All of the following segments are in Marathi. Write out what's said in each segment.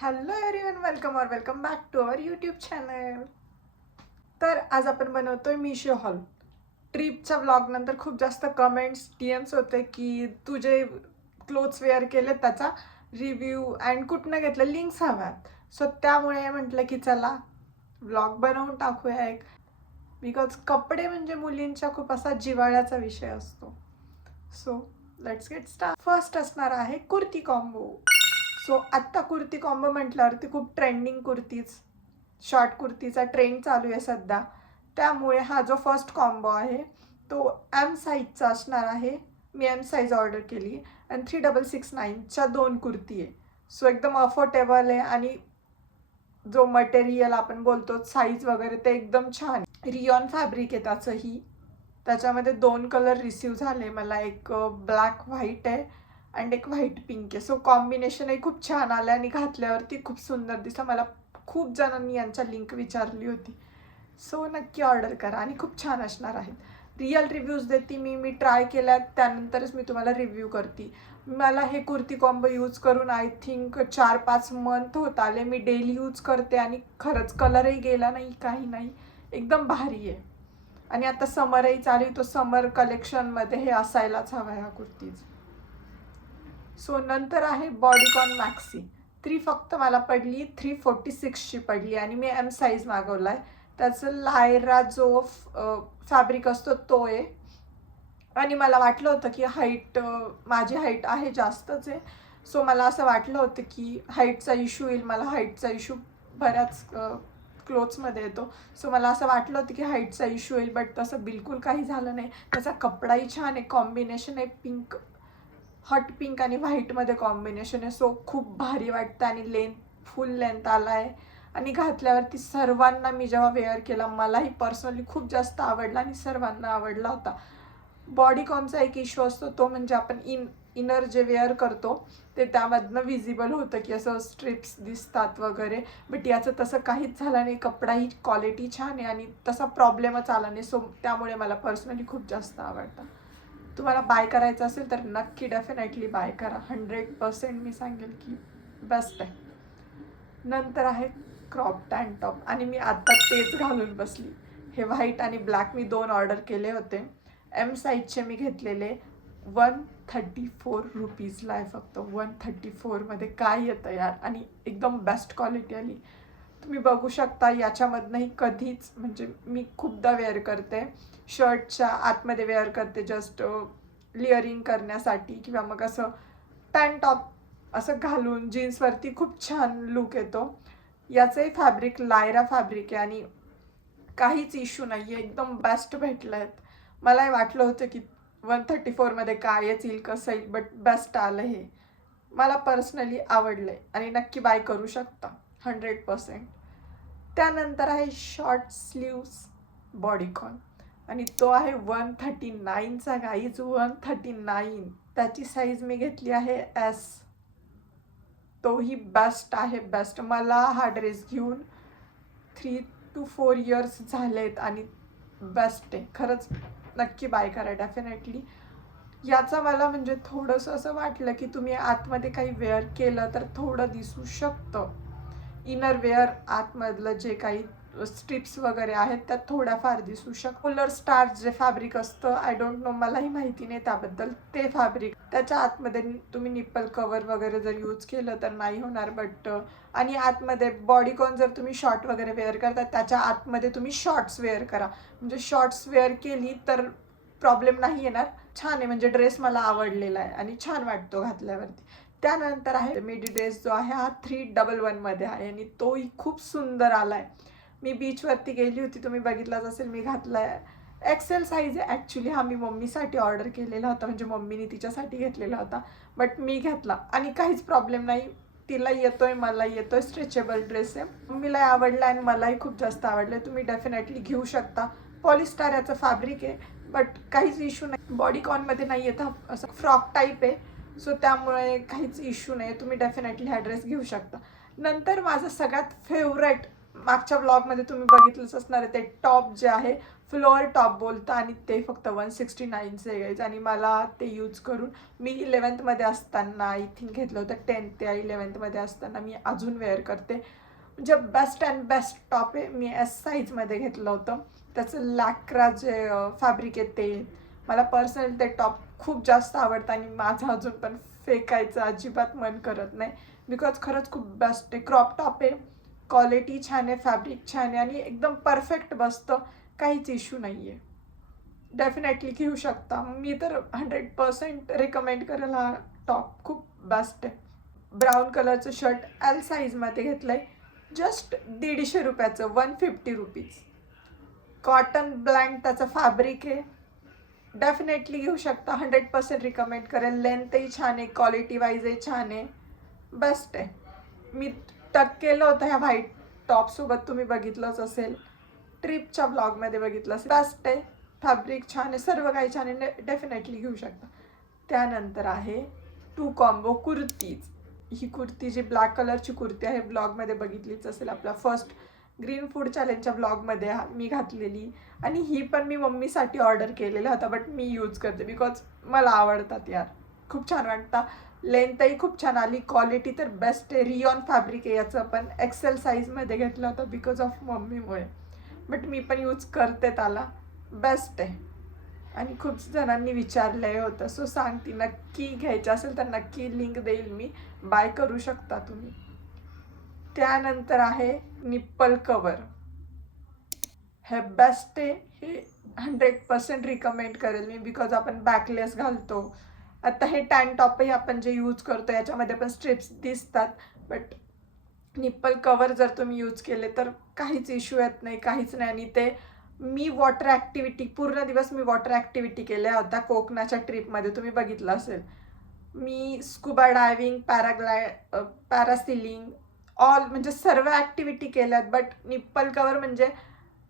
Hello everyone, welcome back to our YouTube channel. तर आज आपण बनवतोय मिशो हॉल. ट्रिपच्या व्लॉगनंतर खूप जास्त कमेंट्स DMs होते की तुझे क्लोथ्स वेअर केले त्याचा रिव्ह्यू अँड कुठनं घेतलं लिंक्स हव्यात. सो त्यामुळे म्हटलं की चला व्लॉग बनवून टाकूया एक. बिकॉज कपडे म्हणजे मुलींच्या खूप असा जिव्हाळ्याचा विषय असतो. So let's get start. First असणार आहे कुर्ती कॉम्बो. सो आत्ता कुर्ती कॉम्बो म्हटल्यावरती खूप ट्रेंडिंग कुर्तीज, शॉर्ट कुर्तीचा ट्रेंड चालू आहे सध्या. त्यामुळे हा जो फर्स्ट कॉम्बो आहे तो M साईजचा असणार आहे. मी M साईज ऑर्डर केली आणि 3669च्या 2 कुर्ती आहे. सो एकदम अफोर्डेबल आहे आणि जो मटेरियल आपण बोलतो साईज वगैरे ते एकदम छान. रियॉन फॅब्रिक आहे त्याचंही. त्याच्यामध्ये 2 कलर रिसीव झाले मला, एक ब्लॅक व्हाईट आहे अँड एक व्हाईट पिंक आहे. सो कॉम्बिनेशनही खूप छान आलं आणि घातल्यावरती खूप सुंदर दिसतं. मला खूप जणांनी यांच्या लिंक विचारली होती. सो नक्की ऑर्डर करा आणि खूप छान असणार आहेत. रिअल रिव्ह्यूज देते मी ट्राय केल्या त्यानंतरच मी तुम्हाला रिव्ह्यू करते. मला हे कुर्ती कॉम्बो यूज करून आय थिंक 4-5 मंथ होत आले. मी डेली यूज करते आणि खरंच कलरही गेला नाही, काही नाही, एकदम भारी आहे. आणि आता समरही चालू आहे, तो समर कलेक्शनमध्ये हे असायलाच हवं ह्या कुर्तीज. सो नंतर आहे बॉडीकॉन मॅक्सी. फक्त मला पडली 346ची पडली आणि मी M साईज मागवला आहे. त्याचं लायरा जो फॅब्रिक असतो तो आहे. आणि मला वाटलं होतं की माझी हाईट आहे जास्तच आहे. सो मला असं वाटलं होतं की हाईटचा इश्यू येईल. मला हाईटचा इश्यू बऱ्याच क्लोथ्समध्ये येतो. सो मला असं वाटलं होतं की हाईटचा इश्यू येईल, बट तसं बिलकुल काही झालं नाही. त्याचा कपडाही छान आहे, कॉम्बिनेशन आहे पिंक, हॉट पिंक आणि व्हाईटमध्ये कॉम्बिनेशन आहे. सो खूप भारी वाटतं आणि फुल लेंथ आला आहे आणि घातल्यावरती सर्वांना, मी जेव्हा वेअर केला मलाही पर्सनली खूप जास्त आवडला आणि सर्वांना आवडला होता. बॉडीकॉनचा एक इश्यू असतो तो म्हणजे आपण इनर जे वेअर करतो ते त्यामधनं विजिबल होतं की असं स्ट्रिप्स दिसतात वगैरे, बट याचं तसं काहीच झालं नाही. कपडाही क्वालिटी छान आहे आणि तसा प्रॉब्लेमच आला नाही. सो त्यामुळे मला पर्सनली खूप जास्त आवडतं. तुम्हाला बाय करायचं असेल तर नक्की डेफिनेटली बाय करा. 100% मी सांगेल की बेस्ट आहे. नंतर आहे क्रॉप टॅन टॉप आणि मी आता तेच घालून बसली. हे व्हाईट आणि ब्लॅक मी 2 ऑर्डर केले होते. M साईजचे मी घेतलेले. 134 रुपीजला आहे फक्त. 134मध्ये काय येतं यार, आणि एकदम बेस्ट क्वालिटी आली. तुम्ही बघू शकता याच्यामधनंही कधीच, म्हणजे मी खूपदा वेअर करते, शर्टच्या आतमध्ये वेअर करते जस्ट लेअरिंग करण्यासाठी, किंवा मग असं टॅन टॉप असं घालून जीन्सवरती खूप छान लुक येतो. याचंही फॅब्रिक लायरा फॅब्रिक आहे आणि काहीच इश्यू नाही आहे, एकदम बेस्ट भेटलं आहेत. मलाही वाटलं होतं की 134मध्ये काय येईल, कसं येईल, बट बेस्ट आलं. हे मला पर्सनली आवडलं आहे आणि नक्की बाय करू शकता 100%. त्यानंतर आहे शॉर्ट स्लीव्स बॉडीकॉन आणि तो आहे 139चा. गाईज 139. त्याची साईज मी घेतली आहे S. तोही बेस्ट आहे, बेस्ट. मला हा ड्रेस घेऊन 3 to 4 इयर्स झालेत आणि बेस्ट आहे खरंच. नक्की बाय करा डेफिनेटली. याचा मला म्हणजे थोडंसं असं वाटलं की तुम्ही आतमध्ये काही वेअर केलं तर थोडं दिसू शकतं. इनर वेअर आतमधलं जे काही स्ट्रिप्स वगैरे आहेत त्यात थोड्याफार दिसू शकतं. पोलर स्टार जे फॅब्रिक असतं, आय डोंट नो, मलाही माहिती नाही त्याबद्दल, ते फॅब्रिक त्याच्या आतमध्ये तुम्ही निप्पल कवर वगैरे जर यूज केलं तर नाही होणार. बट आणि आतमध्ये बॉडीकॉन जर तुम्ही शॉर्ट वगैरे वेअर करता त्याच्या आतमध्ये तुम्ही शॉर्ट्स वेअर करा, म्हणजे शॉर्ट्स वेअर केली तर प्रॉब्लेम नाही येणार. छान आहे, म्हणजे ड्रेस मला आवडलेला आहे आणि छान वाटतो घातल्यावरती. त्यानंतर आहे मिडी ड्रेस जो आहे हा 311मध्ये आहे आणि तोही खूप सुंदर आला आहे. मी बीचवरती गेली होती, तुम्ही बघितलाच असेल, मी घातला आहे. एक्सेल साईज आहे ॲक्च्युली. हा मी मम्मीसाठी ऑर्डर केलेला होता, म्हणजे मम्मीने तिच्यासाठी घेतलेला होता, बट मी घेतला आणि काहीच प्रॉब्लेम नाही. तिला येतोय, मला येतोय. स्ट्रेचेबल ड्रेस आहे, मम्मीलाही आवडला आणि मलाही खूप जास्त आवडलं. तुम्ही डेफिनेटली घेऊ शकता. पॉलिस्टर याचं फॅब्रिक आहे, बट काहीच इश्यू नाही. बॉडीकॉनमध्ये नाही येत, असं फ्रॉक टाईप आहे. सो त्यामुळे काहीच इश्यू नाही, तुम्ही डेफिनेटली हा ड्रेस घेऊ शकता. नंतर माझं सगळ्यात फेवरेट, मागच्या ब्लॉगमध्ये तुम्ही बघितलंच असणार आहे, ते टॉप जे आहे फ्लोअर टॉप बोलतं आणि ते फक्त 169चे गाईज. आणि मला ते यूज करून मी 11th असताना आय थिंक घेतलं होतं. 10th या 11th असताना मी अजून वेअर करते. म्हणजे बेस्ट अँड बेस्ट टॉप आहे. मी एस साईजमध्ये घेतलं होतं. त्याचं लॅक्रा जे फॅब्रिक आहे ते मला पर्सनली ते टॉप खूप जास्त आवडतं आणि माझं अजून पण फेकायचं अजिबात मन करत नाही, बिकॉज खरंच खूप बेस्ट आहे. क्रॉप टॉप आहे, क्वालिटी छान आहे, फॅब्रिक छान आहे आणि एकदम परफेक्ट बसतं, काहीच इश्यू नाही आहे. डेफिनेटली घेऊ शकता. मी तर 100% रिकमेंड करेल हा टॉप, खूप बेस्ट आहे. ब्राऊन कलरचं शर्ट एल साईजमध्ये घेतलं आहे, जस्ट 150 रुपयाचं, 150 रुपीज. कॉटन ब्लँड त्याचं फॅब्रिक आहे, डेफिनेटली घेऊ शकता. 100% रिकमेंड करेल. लेंथही छान आहे, क्वालिटी वाईजही छान आहे, बेस्ट आहे. मी टक केलं होतं ह्या व्हाईट टॉपसोबत, तुम्ही बघितलंच असेल, ट्रिपच्या ब्लॉगमध्ये बघितलं असेल. बेस्ट आहे, फॅब्रिक छान आहे, सर्व काही छान आहे, डेफिनेटली घेऊ शकता. त्यानंतर आहे 2 कॉम्बो कुर्तीज. ही कुर्ती जी ब्लॅक कलरची कुर्ती आहे, ब्लॉगमध्ये बघितलीच असेल, आपला फर्स्ट ग्रीन फूड चॅलेंजच्या ब्लॉगमध्ये मी घातलेली. आणि ही पण मी मम्मीसाठी ऑर्डर केलेला होता, बट मी यूज करते बिकॉज मला आवडतात यार, खूप छान वाटतं. लेंथही खूप छान आली, क्वालिटी तर बेस्ट आहे. रियॉन फॅब्रिक आहे याचं, पण एक्सेल साईजमध्ये घेतलं होतं बिकॉज ऑफ मम्मीमुळे, बट मी पण यूज करते त्याला, बेस्ट आहे. आणि खूप जणांनी विचारलं होतं, सो सांगते, नक्की घ्यायचं असेल तर नक्की लिंक देईल मी, बाय करू शकता तुम्ही. त्यानंतर आहे निप्पल कवर. हे बेस्ट आहे, हे 100% रिकमेंड करेल मी, बिकॉज आपण बॅकलेस घालतो. आता हे टॅन टॉपही आपण जे यूज करतो याच्यामध्ये पण स्ट्रिप्स दिसतात, बट निप्पल कवर जर तुम्ही यूज केले तर काहीच इश्यू येत नाही, काहीच नाही. आणि ते मी वॉटर ॲक्टिव्हिटी, पूर्ण दिवस मी वॉटर ॲक्टिव्हिटी केल्या होत्या कोकणाच्या ट्रिपमध्ये, तुम्ही बघितलं असेल. मी स्कुबा डायव्हिंग, पॅरासिलिंग, ऑल म्हणजे सर्व ॲक्टिव्हिटी केल्यात, बट निप्पल कवर म्हणजे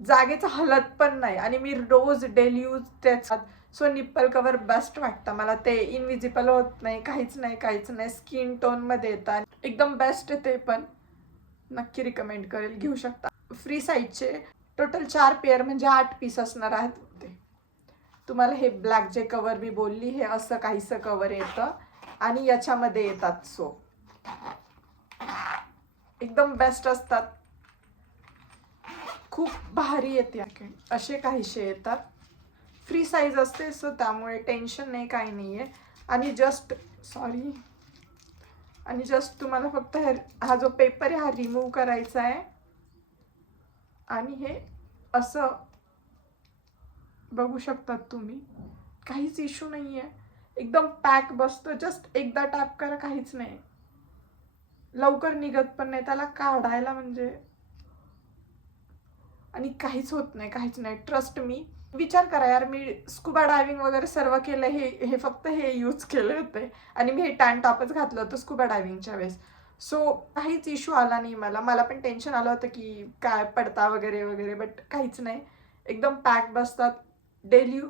जागेचं हलत पण नाही आणि मी रोज डेली यूज त्याच्यात. सो निप्पल कवर बेस्ट वाटतं मला. ते इनविजिबल होत नाही, काहीच नाही, काहीच नाही. स्किन टोनमध्ये येतात, एकदम बेस्ट आहे. ते पण नक्की रिकमेंड करेल, घेऊ शकता. फ्री साईजचे टोटल 4 पेअर म्हणजे 8 पीस असणार आहेत ते. तुम्हाला हे ब्लॅक जे कवर मी बोलली, हे असं काहीसं कवर येतं आणि याच्यामध्ये येतात. सो एकदम बेस्ट असतात, खूप भारी येते. असे काहीसे येतात, फ्री साईज असते, सो त्यामुळे टेन्शन नाही, काही नाही आहे. आणि जस्ट तुम्हाला फक्त हा जो पेपर आहे हा रिमूव्ह करायचा आहे आणि हे असं बघू शकतात तुम्ही, काहीच इश्यू नाही आहे, एकदम पॅक बसतं. जस्ट एकदा टॅप करा, काहीच नाही, लवकर निघत पण नाही त्याला काढायला म्हणजे, आणि काहीच होत नाही, काहीच नाही. Trust me. विचार करा यार, मी स्कुबा डायव्हिंग वगैरे सर्व केलं, हे फक्त हे यूज केले होते आणि मी हे टॅन टॉपच घातलं होतं स्कुबा डायव्हिंगच्या वेळेस. सो काहीच इश्यू आला नाही मला पण टेन्शन आलं होतं की काय पडता वगैरे वगैरे, बट काहीच नाही, एकदम पॅक बसतात, डेली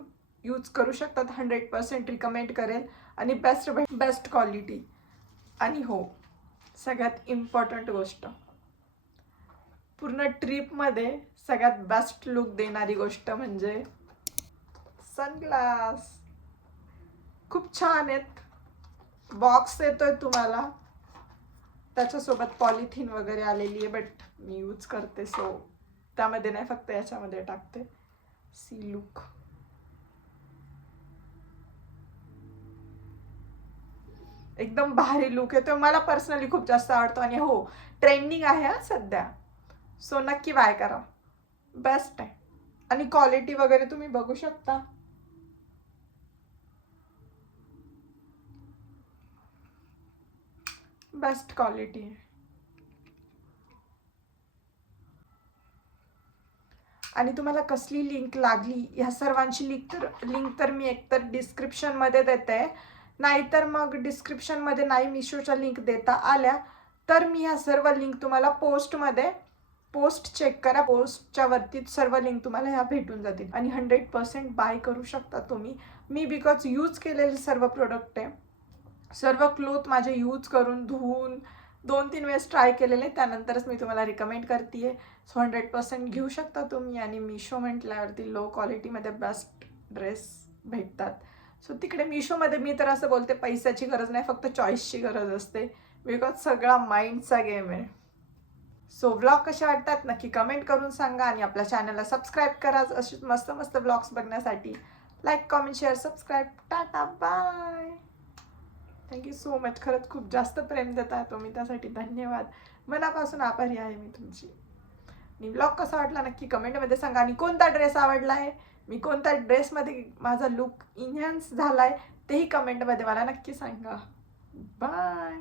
यूज करू शकतात. 100% रिकमेंड करेल आणि बेस्ट क्वालिटी. आणि हो, सगळ्यात इम्पॉर्टंट गोष्ट, पूर्ण ट्रिपमध्ये सगळ्यात बेस्ट लुक देणारी गोष्ट म्हणजे सनग्लास. खूप छान आहेत, बॉक्स येतोय तुम्हाला, त्याच्यासोबत पॉलिथिन वगैरे आलेली आहे, बट मी यूज करते, सो त्यामध्ये नाही, फक्त याच्यामध्ये टाकते. सी लुक, एकदम भारी लुक येतो, मला पर्सनली खूप जास्त आवडतो. आणि हो, ट्रेंडिंग आहे हा सध्या, सो नक्की बाय करा, बेस्ट आहे. आणि क्वालिटी वगैरे तुम्ही बघू शकता, बेस्ट क्वालिटी आहे. आणि तुम्हाला कसली लिंक लागली, ह्या सर्वांची लिंक तर मी एकतर डिस्क्रिप्शनमध्ये देते, नाहीतर मग डिस्क्रिप्शनमध्ये नाही मिशोच्या लिंक देता आल्या तर मी ह्या सर्व लिंक तुम्हाला पोस्ट चेक करा, पोस्टच्या वरती सर्व लिंक तुम्हाला ह्या भेटून जातील आणि 100% बाय करू शकता तुम्ही. मी बिकॉज यूज केलेले सर्व प्रोडक्ट आहे, सर्व क्लोथ माझे यूज करून धुवून 2-3 वेळेस ट्राय केलेले, त्यानंतरच मी तुम्हाला रिकमेंड करते आहे. सो 100% घेऊ शकता तुम्ही. आणि मिशो म्हटल्यावरती लो क्वालिटीमध्ये बेस्ट ड्रेस भेटतात. सो तिकडे मिशोमध्ये मी तर असं बोलते, पैशाची गरज नाही, फक्त चॉईसची गरज असते, बिकॉज सगळा माइंडचा गेम आहे. सो व्लॉग कसे वाटतात नक्की कमेंट करून सांगा. आणि आपल्या चॅनलला सबस्क्राईब करा अशीच मस्त मस्त व्लॉग्स बघण्यासाठी. Like, comment, share, subscribe. Tata, bye. Thank you so much. खरंच खूप जास्त प्रेम देता तुम्ही, त्यासाठी धन्यवाद. मनापासून आभारी आहे मी तुमची. आणि व्लॉग कसा वाटला नक्की कमेंटमध्ये सांगा. आणि कोणता ड्रेस आवडला आहे, मी कोणत्या ड्रेसमध्ये माझा लुक इन्हॅन्स झाला आहे, तेही कमेंटमध्ये मला नक्की सांगा. बाय.